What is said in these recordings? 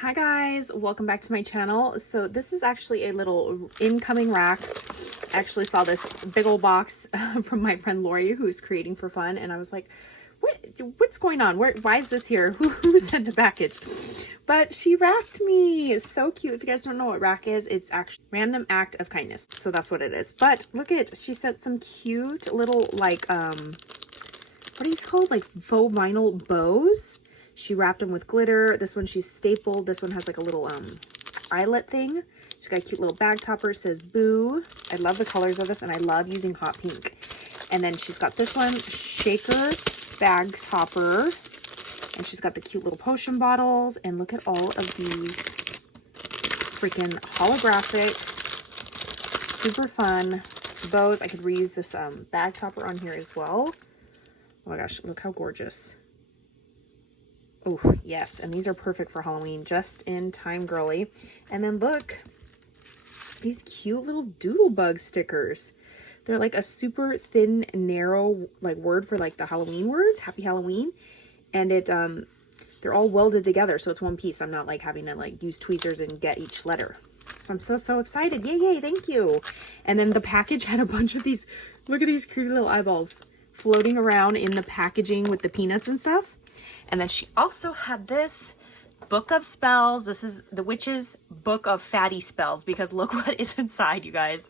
Hi guys, welcome back to my channel. So this is actually a little incoming rack. I actually saw this big old box from my friend Lori, who's creating for fun, and I was like, what's going on? Why is this here? Who sent the package? But she racked me. It's so cute. If you guys don't know what rack is, it's actually random act of kindness. So that's what it is. But look at, she sent some cute little like what are these called? Like faux vinyl bows. She wrapped them with glitter. This one she's stapled. This one has like a little eyelet thing. She's got a cute little bag topper. It says boo. I love the colors of this, and I love using hot pink. And then she's got this one, shaker bag topper. And she's got the cute little potion bottles. And look at all of these freaking holographic, super fun bows. I could reuse this bag topper on here as well. Oh my gosh, look how gorgeous. Oh, yes. And these are perfect for Halloween. Just in time, girly. And then look, these cute little doodle bug stickers. They're like a super thin, narrow like word for like the Halloween words. Happy Halloween. And it, they're all welded together. So it's one piece. I'm not like having to like use tweezers and get each letter. So I'm so excited. Yay, yay. Thank you. And then the package had a bunch of these, look at these cute little eyeballs floating around in the packaging with the peanuts and stuff. And then she also had this book of spells. This is the witch's book of fatty spells, because look what is inside, you guys.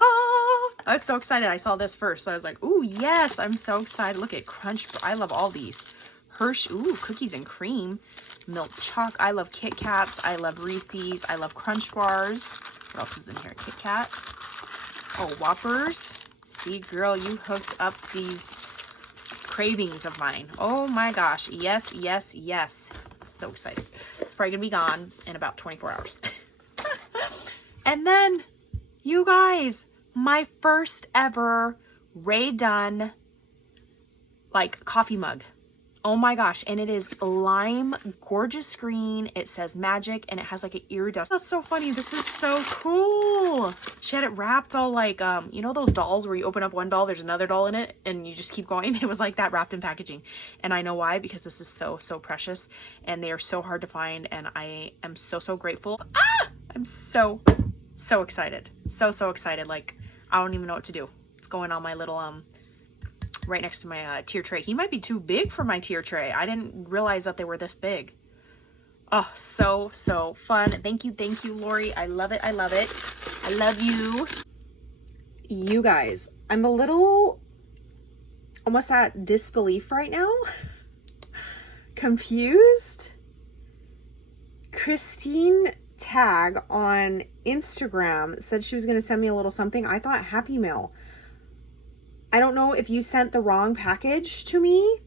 Ah, I was so excited. I saw this first. So I was like, ooh, yes, I'm so excited. Look at Crunch. I love all these. Hershey, ooh, cookies and cream. Milk choc. I love Kit Kats. I love Reese's. I love Crunch bars. What else is in here? Kit Kat. Oh, Whoppers. See, girl, you hooked up these cravings of mine. Oh my gosh. Yes, yes, yes. So excited. It's probably gonna be gone in about 24 hours. And then, you guys, my first ever Rae Dunn like coffee mug. Oh my gosh. And it is lime, gorgeous green. It says magic, and it has like an iridescent. That's so funny. This is so cool. She had it wrapped all like, you know those dolls where you open up one doll, there's another doll in it, and you just keep going? It was like that, wrapped in packaging. And I know why, because this is so precious, and they are so hard to find, and I am so grateful. Ah! I'm so excited. So excited. Like, I don't even know what to do. It's going on my little, right next to my tier tray. He might be too big for my tier tray. I didn't realize that they were this big. Oh, so fun. Thank you, Lori. I love it. I love it. I love you. You guys, I'm a little almost at disbelief right now. Confused. Christine Tag on Instagram said she was going to send me a little something. I thought Happy Mail. I don't know if you sent the wrong package to me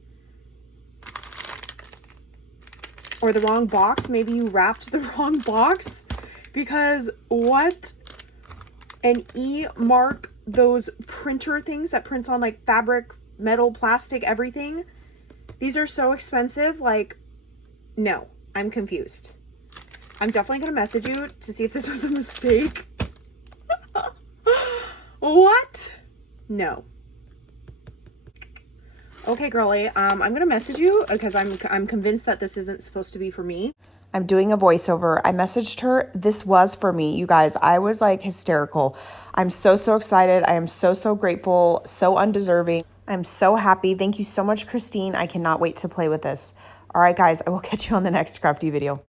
or the wrong box. Maybe you wrapped the wrong box, because what? An E-mark, those printer things that prints on like fabric, metal, plastic, everything. These are so expensive. Like, no, I'm confused. I'm definitely going to message you to see if this was a mistake. What? No. Okay, girly, I'm gonna message you because I'm convinced that this isn't supposed to be for me. I'm doing a voiceover. I messaged her. This was for me, you guys. I was like hysterical. I'm so excited. I am so grateful, so undeserving. I'm so happy. Thank you so much, Christine. I cannot wait to play with this. All right, guys, I will catch you on the next crafty video.